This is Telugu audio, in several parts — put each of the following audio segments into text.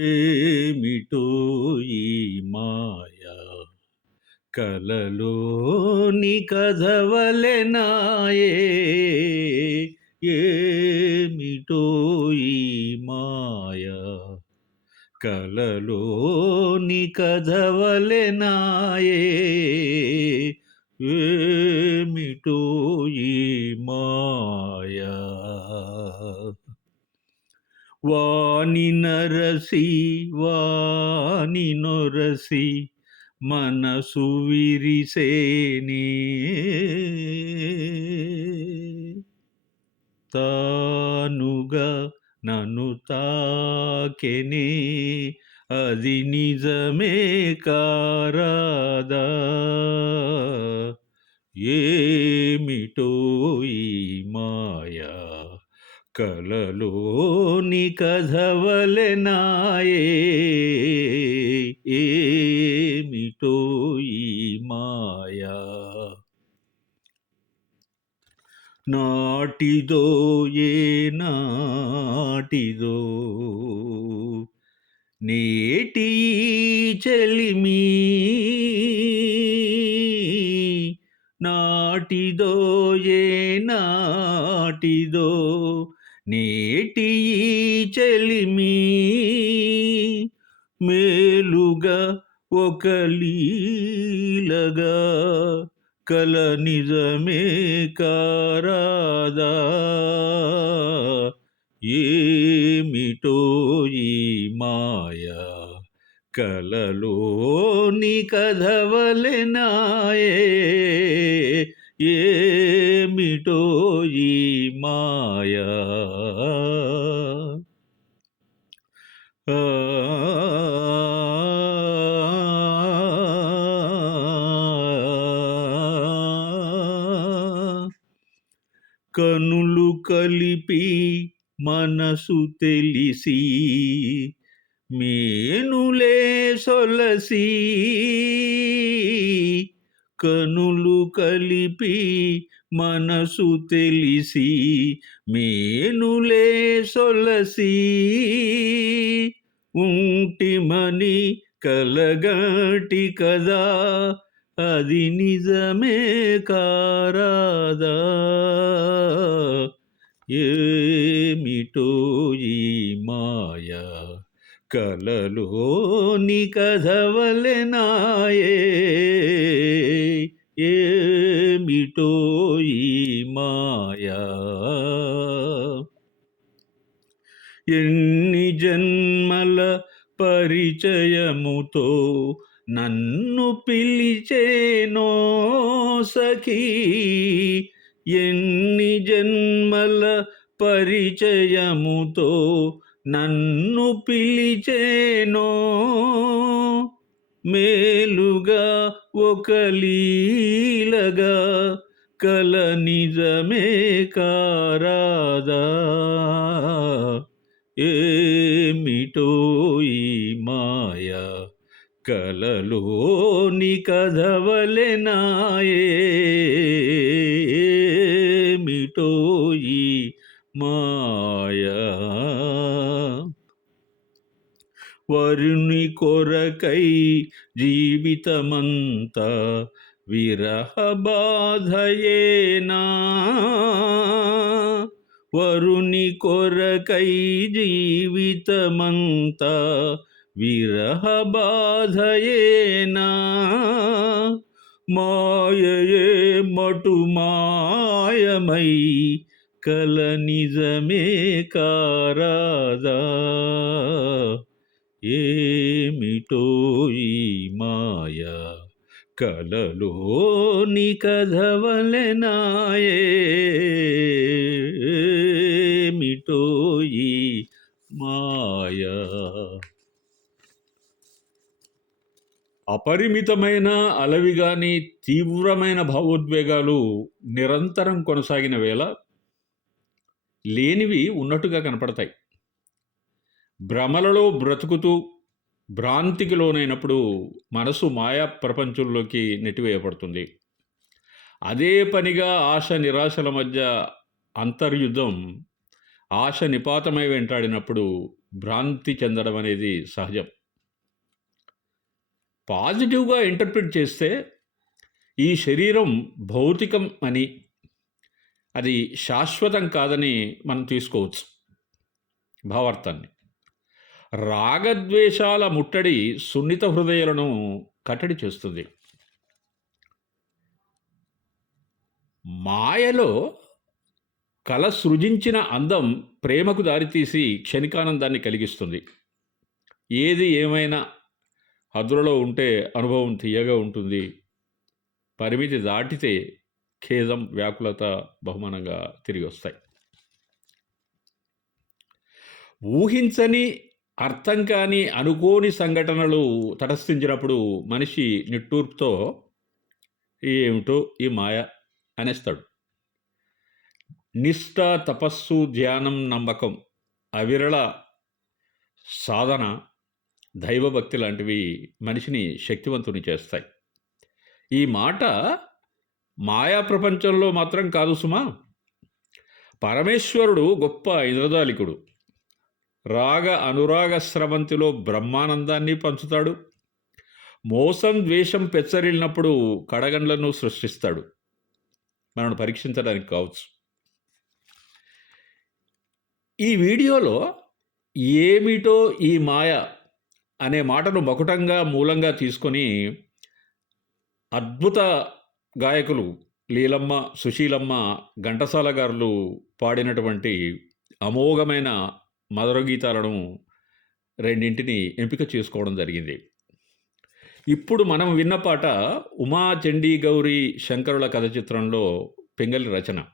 ఏమిటో ఈ మాయా? కలలోని కథవలెనాయే ఏమిటో ఈ మాయా? కలలోని కథవలెనాయే ఏమిటో ఈ మాయా? వాణి నరసి వాణి నొరసి మనసు విరిసేని తానుగా నన్ను తాకెనే అది నిజమే కారాదా. ఏమిటో ఈ మాయా కలలోని కథవలెనాయే ఏమిటో ఈ మాయా? నాటిదో ఏ నాటిదో? నేటి చెలిమి నాటిదో ఏ నాటిదో? నేటి చెలిమి మేలుగా ఒక లీలగా కల నిజమే కారాదా. ఏమిటో ఈ మాయా కలలోని కథవలెనాయే ఏమిటో ఈ మాయా కనులు కలిపి మనసు తెలిసి మేనులే సొలసి కనులు కలిపి మనసు తెలిసి మేనులే సొలసి. ఉంటిమని కలగటి కదా అది నిజమే కారాదా. ఏమిటో ఈ మాయా కలలోని కథవలెనాయే ఏమిటో ఈ మాయా? ఎన్ని జన్మల పరిచయముతో నన్ను పిలిచేనో సఖీ? ఎన్ని జన్మల పరిచయముతో నన్ను పిలిచేనో? మేలుగా ఒక లీలగా కల నిజమే కారాదా. ఏమిటో ఈ మాయా కలలోని కథవలెనాయే ఏమిటో ఈ మాయా వరుణి కొరకై జీవితమంతా విరహ బాధయేనా? వరుని కొరకై జీవితమంతా విరహ బాధయేనా? మాయయే మటు మాయమై కల నిజమే కారాదా? ఏమిటో ఈ మాయా? కలలోని కథవలెనాయేమిటో ఈ మాయా? అపరిమితమైన అలవిగాని తీవ్రమైన భావోద్వేగాలు నిరంతరం కొనసాగిన వేళ లేనివి ఉన్నట్టుగా కనపడతాయి. భ్రమలలో బ్రతుకుతూ భ్రాంతికి లోనైనప్పుడు మనసు మాయా ప్రపంచంలోకి నెట్టివేయబడుతుంది అదే పనిగా ఆశ నిరాశల మధ్య అంతర్యుద్ధం ఆశ నిపాతమై వెంటాడినప్పుడు భ్రాంతి చెందడం అనేది సహజం. పాజిటివ్‌గా ఇంటర్ప్రిట్ చేస్తే ఈ శరీరం భౌతికం అని, అది శాశ్వతం కాదని మనం తీసుకోవచ్చు భావార్థాన్ని. రాగద్వేషాల ముట్టడి సున్నిత హృదయాలను కట్టడి చేస్తుంది. మాయలో కల సృజించిన అందం ప్రేమకు దారితీసి క్షణికానందాన్ని కలిగిస్తుంది. ఏది ఏమైనా హద్దులలో ఉంటే అనుభవం తియ్యగా ఉంటుంది. పరిమితి దాటితే ఖేదం, వ్యాకులత బహుమానంగా తిరిగొస్తాయి. ఊహించని, అర్థం కాని, అనుకోని సంఘటనలు తటస్థించినప్పుడు మనిషి నిట్టూర్పుతో ఏమిటో ఈ మాయ అనేస్తాడు. నిష్ఠ, తపస్సు, ధ్యానం, నమ్మకం, అవిరళ సాధన, దైవభక్తి లాంటివి మనిషిని శక్తివంతుని చేస్తాయి. ఈ మాట మాయా ప్రపంచంలో మాత్రం కాదు సుమా! పరమేశ్వరుడు గొప్ప ఇంద్రదాలికుడు రాగ అనురాగ స్రవంతిలో బ్రహ్మానందాన్ని పంచుతాడు. మోసం, ద్వేషం పెచ్చరిల్లినప్పుడు కడగండ్లను సృష్టిస్తాడు. మనను పరీక్షించడానికి కావచ్చు. ఈ వీడియోలో ఏమిటో ఈ మాయ అనే మాటను మకుటంగా మూలంగా తీసుకొని అద్భుత గాయకులు లీలమ్మ, సుశీలమ్మ, ఘంటసాల గారులు పాడినటువంటి అమోఘమైన మధుర గీతాలను రెండింటిని ఎంపిక చేసుకోవడం జరిగింది. ఇప్పుడు మనం విన్న పాట ఉమా చండీ గౌరీ శంకరుల కథ చిత్రంలో పెంగలి రచన.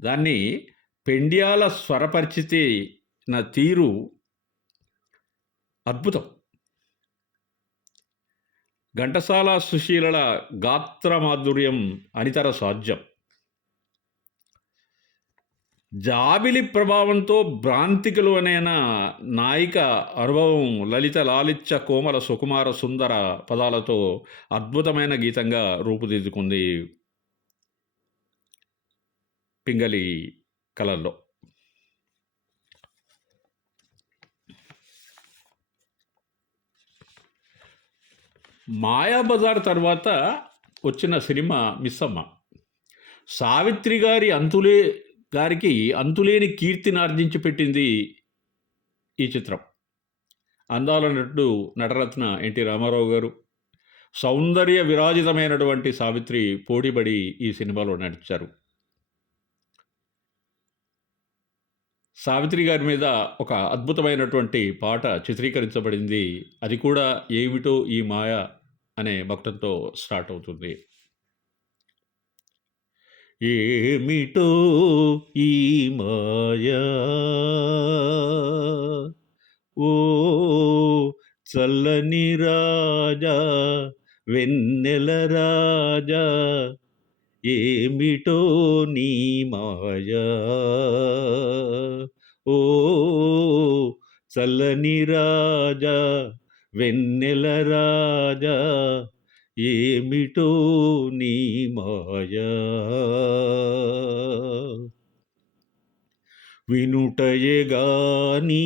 దాన్ని పెండ్యాల స్వరపరిచితిన తీరు అద్భుతం. ఘంటసాల, సుశీలల గాత్ర మాధుర్యం అనితర సాధ్యం. జాబిలి ప్రభావంతో భ్రాంతికలు లోనైన నాయిక అనుభవం లలిత లాలిత్య కోమల సుకుమార సుందర పదాలతో అద్భుతమైన గీతంగా రూపుదిద్దుకుంది. పింగళి కలంలో. మాయాబజార్ తర్వాత వచ్చిన సినిమా మిస్సమ్మ. సావిత్రి గారి అంతులే గారికి అంతులేని కీర్తిని ఆర్జించి పెట్టింది ఈ చిత్రం. అందాల నటుడు నటరత్న ఎన్టీ రామారావు గారు, సౌందర్య విరాజితమైనటువంటి సావిత్రి పోటీపడి ఈ సినిమాలో నటించారు. సావిత్రి గారి మీద ఒక అద్భుతమైనటువంటి పాట చిత్రీకరించబడింది. అది కూడా 'ఏమిటో ఈ మాయ' అనే భక్తంతో స్టార్ట్ అవుతుంది. ఏమిటో ఈ మాయా? ఓ చల్లని రాజా వెన్నెల రాజా ఏమిటో నీ మాయా? ఓ చల్లని రాజా వెన్నెల రాజా ఏమిటో నీ మాయా? వినుటయే గాని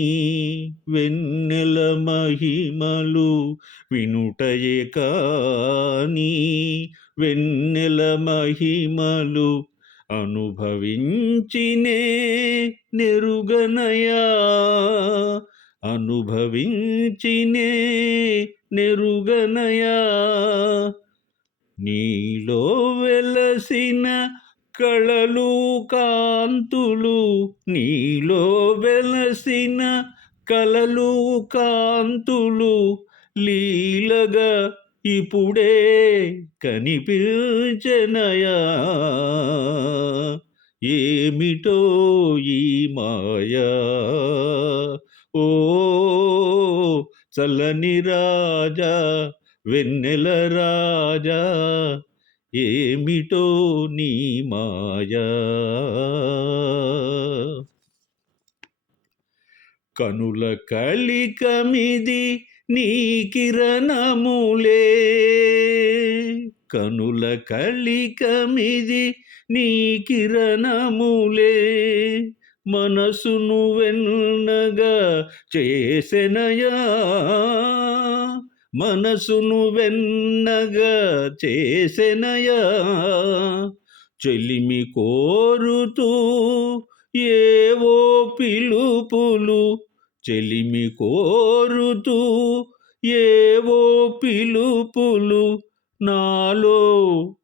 వెన్నెల మహిమలు వినుటయే కాని వెన్నెల మహిమలు అనుభవించినే నెరుగనయా? అనుభవించినే నెరుగనయా? నీలో వెలసిన కళలు కాంతులు నీలో వెలసిన కలలు కాంతులు లీలగా ఇప్పుడే కనిపించనయా? ఏమిటో ఈ మాయా? ఓ చల్లని రాజా వెన్నెల రాజా ఏమిటో నీ మాయా? కనుల కలికమిది నీ కిరణములే. కనుల కలికమిది నీ కిరణములే. మనసును వెన్నగా చేసెనయా? మనసును వెన్నగా చేసెనయా? చెలిమి కోరుతూ ఏవో పిలుపులు చెలిమి కోరుతూ ఏవో పిలుపులు నాలో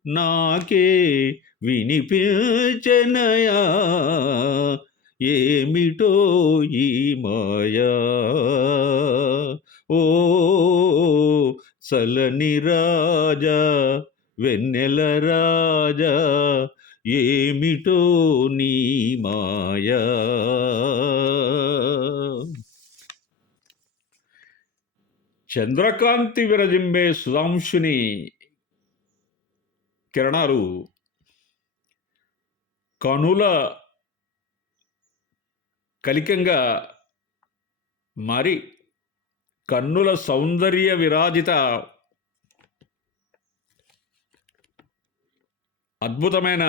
నాకే వినిపించనయా? ఏమిటో ఈ మాయా? ఓ చలని రాజా వెన్నెల రాజా ఏమిటో నీ మాయా? చంద్రకాంతి విరజింబే సుధాంశుని కిరణాలు కనుల కలికంగా మారి కన్నుల సౌందర్య విరాజిత అద్భుతమైన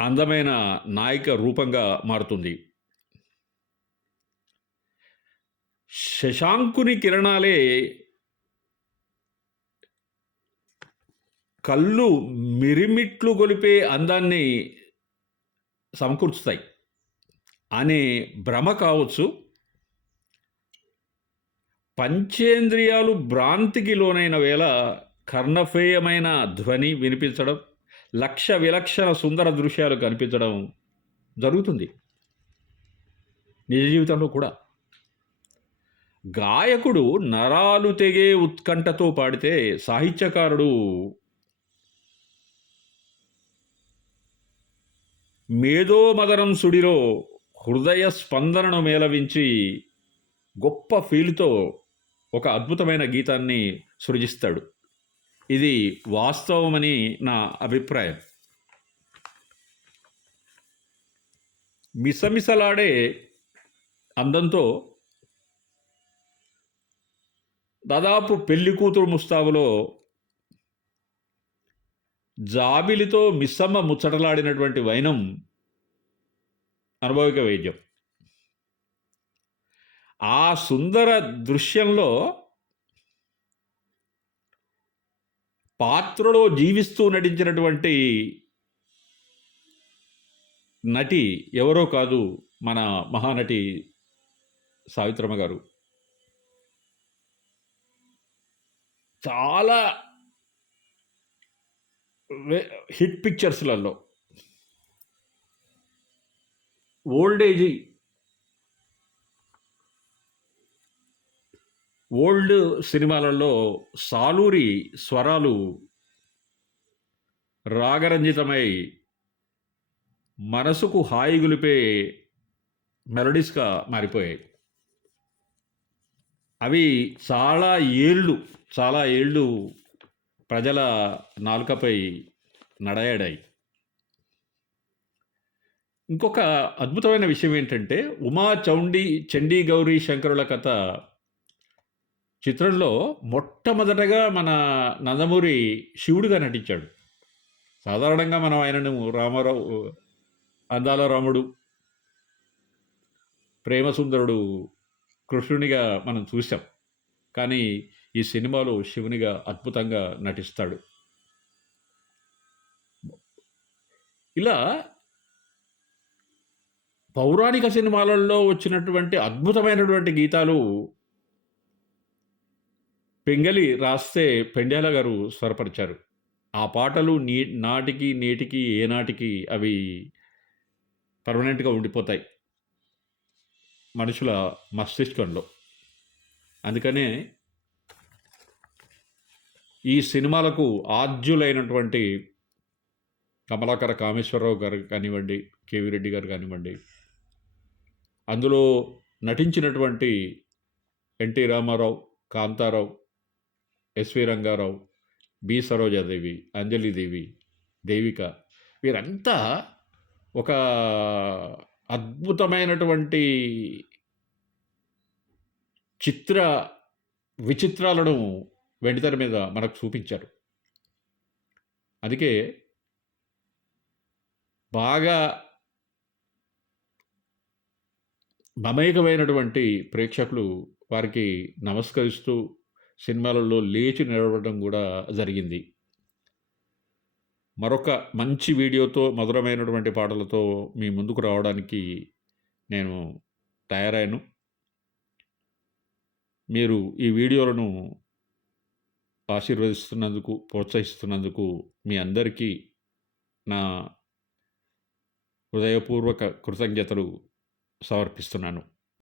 అందమైన నాయిక రూపంగా మారుతుంది. శశాంకుని కిరణాలే కళ్ళు మిరిమిట్లు గొలిపే అందాన్ని సమకూర్చుతాయి. అనే భ్రమ కావచ్చు. పంచేంద్రియాలు భ్రాంతికి లోనైన వేళ కర్ణఫేయమైన ధ్వని వినిపించడం లక్ష విలక్షణ సుందర దృశ్యాలు కనిపించడం జరుగుతుంది. నిజ జీవితంలో కూడా. గాయకుడు నరాలు తెగే ఉత్కంఠతో పాడితే సాహిత్యకారుడు మేధోమదనం సుడిలో హృదయ స్పందనను మేళవించి గొప్ప ఫీల్తో ఒక అద్భుతమైన గీతాన్ని సృజిస్తాడు. ఇది వాస్తవమని నా అభిప్రాయం. మిసమిసలాడే అందంతో దాదాపు పెళ్ళి కూతురు ముస్తాబులో జాబిలితో మిస్సమ్మ ముచ్చటలాడినటువంటి వైనం అనుభవిక వైద్యం. ఆ సుందర దృశ్యంలో పాత్రలో జీవిస్తూ నటించినటువంటి నటి ఎవరో కాదు మన మహానటి సావిత్రమ్మ గారు. చాలా వే- హిట్ పిక్చర్స్లలో ఓల్డేజీ. ఓల్డ్ సినిమాలలో సాలూరి స్వరాలు రాగరంజితమై మనసుకు హాయి గొలిపే మెలడీస్గా మారిపోయాయి. అవి చాలా ఏళ్ళు చాలా ఏళ్ళు ప్రజల నాలుకపై నడయాడాయి. ఇంకొక అద్భుతమైన విషయం ఏంటంటే ఉమా చౌండి చండీ గౌరీ శంకరుల కథ చిత్రంలో మొట్టమొదటగా మన నందమూరి శివుడిగా నటించాడు. సాధారణంగా మనం ఆయనను రామారావు అందాల రాముడు ప్రేమసుందరుడు కృష్ణునిగా మనం చూసాం కానీ ఈ సినిమాలో శివునిగా అద్భుతంగా నటిస్తాడు. ఇలా పౌరాణిక సినిమాలలో వచ్చినటువంటి అద్భుతమైనటువంటి గీతాలు పెంగలి రాస్తే పెండ్యాల గారు స్వరపరిచారు. ఆ పాటలు నీ నాటికి నేటికి ఏనాటికి అవి పర్మనెంట్గా ఉండిపోతాయి. మనుషుల మస్తిష్కంలో. అందుకనే ఈ సినిమాలకు ఆద్యులైనటువంటి కమలాకర కామేశ్వరరావు గారు కానివ్వండి కేవీ రెడ్డి గారు కానివ్వండి అందులో నటించినటువంటి NT Ramarao Kantharao SV Rangarao B Sarojadevi Anjalidevi Devika వీరంతా ఒక అద్భుతమైనటువంటి చిత్ర విచిత్రాలను వెండితెర మీద మనకు చూపించారు. అందుకే బాగా మమేకమైనటువంటి ప్రేక్షకులు వారికి నమస్కరిస్తూ సినిమాలలో లేచి నిలవడం కూడా జరిగింది. మరొక మంచి వీడియోతో, మధురమైనటువంటి పాటలతో మీ ముందుకు రావడానికి నేను తయారయ్యాను. మీరు ఈ వీడియోలను ఆశీర్వదిస్తున్నందుకు, ప్రోత్సహిస్తున్నందుకు మీ అందరికీ నా హృదయపూర్వక కృతజ్ఞతలు సమర్పిస్తున్నాను.